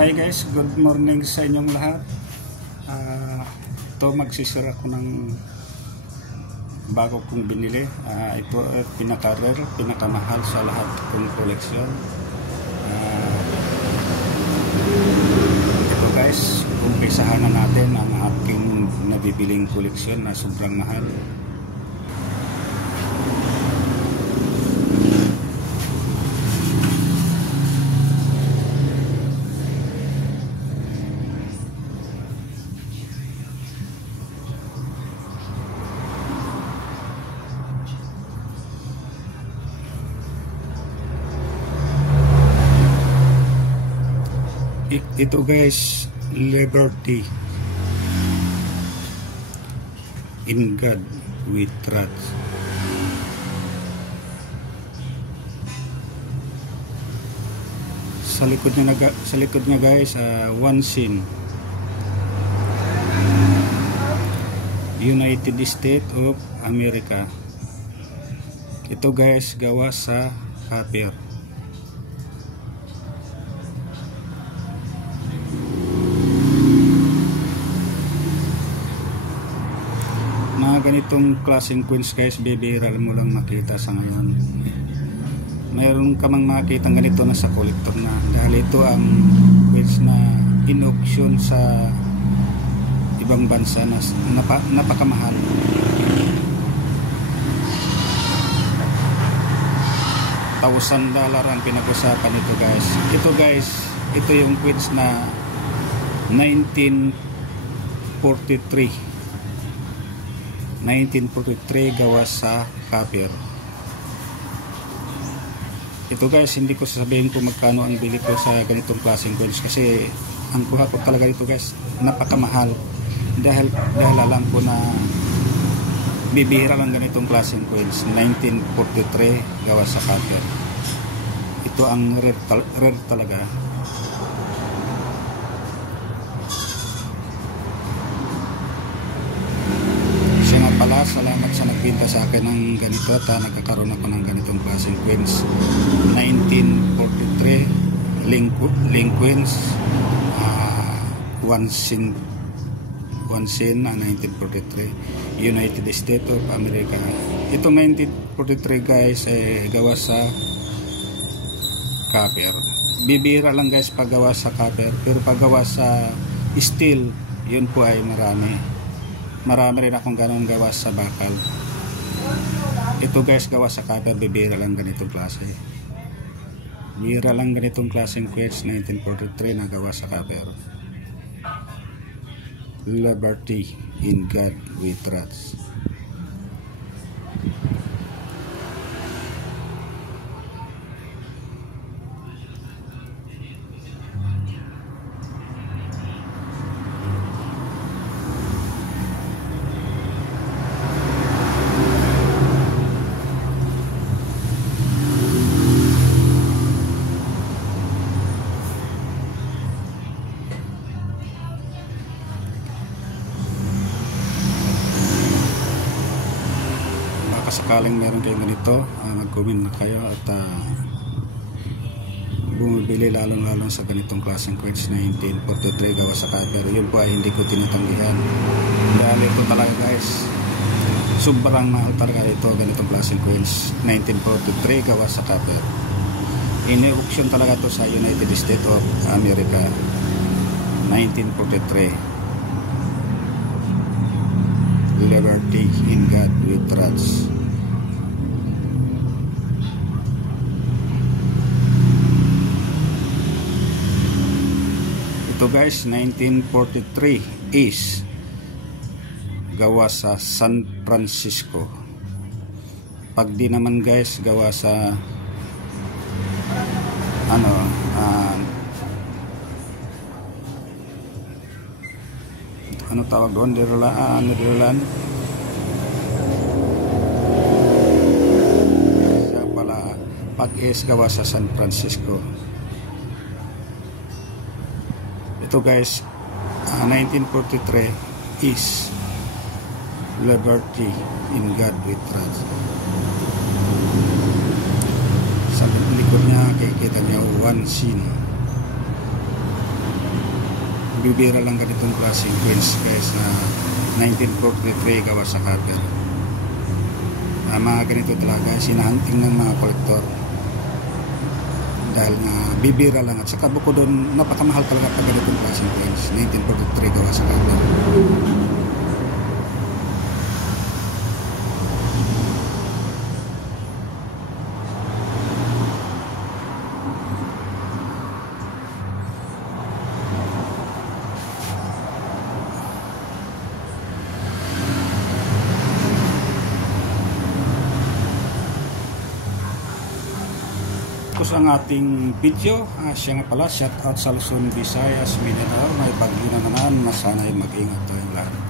Hi guys, good morning sa inyong lahat. Ito magsisira ko ng bago kong binili. Ito ay pinaka-rare, pinakamahal sa lahat kong koleksyon. Ito guys, umpisahan na natin ang aking nabibiling koleksyon na sobrang mahal. Ito guys, Liberty in God we trust. Sa likod niya guys, one scene, United States of America. Ito guys, gawa sa copper. Mga ganitong klaseng coins guys, bibihira mo lang makita sa ngayon. Mayroon ka mang makita ganito na sa collector na, dahil ito ang coins na in-auction sa ibang bansa na napakamahal. $1,000 ang pinag-usapan ito guys. Ito guys, ito yung coins na 1943 gawa sa copper. Ito guys, hindi ko sasabihin kung magkano ang bili ko sa ganitong klaseng coins, kasi ang kuha ko talaga ito guys, napakamahal. Dahil alam ko na bibihira lang ganitong klaseng coins. 1943 gawa sa copper. Ito ang rare talaga. Salamat sa nagbenta sa akin ng ganito at nagkakaroon ako ng ganitong klaseng coins. 1943 link coins, one scene na 1943, United States of America. Itong 1943 guys gawa sa copper. Bibira lang guys paggawa sa copper, pero paggawa sa steel, yun po ay marami rin akong ganun gawa sa bakal. Ito guys, gawa sa copper, bibira lang ganitong klase. Bibira lang ganitong klaseng coins 1943 na gawa sa copper. Liberty in God we trust. Sakaling meron kayo ganito, mag-comment na kayo at bumibili lalong sa ganitong klaseng coins 1943 gawa sa copper. Yun po ay hindi ko tinatanggihan, dahil ito talaga guys, sobrang mahal talaga ito, ganitong klaseng coins 1943 gawa sa copper. Ini-auction talaga ito sa United States of America. 1943 Liberty in God we trust. Ito guys, 1943 is gawa sa San Francisco. Pag di naman guys, gawa sa ano tawag doon, Netherlands. Kaya pala, pag is gawa sa San Francisco. Ito guys, 1943 is Liberty in God we trust. Sa likod niya, kikita niyo one scene. Bibira lang ganitong klaseng coins guys na 1943 gawa sa copper. Mga ganito talaga sinahunting ng mga kolektor dahil nga bibira lang, at saka bukod doon napakamahal talaga pag ganitong klaseng coins 1943 gawa sa copper. Tapos ang ating video, siya nga pala, shout out sa Luzon, Visayas, Mindanao, may bagyo na naman, masana'y mag-ingat tayong lahat.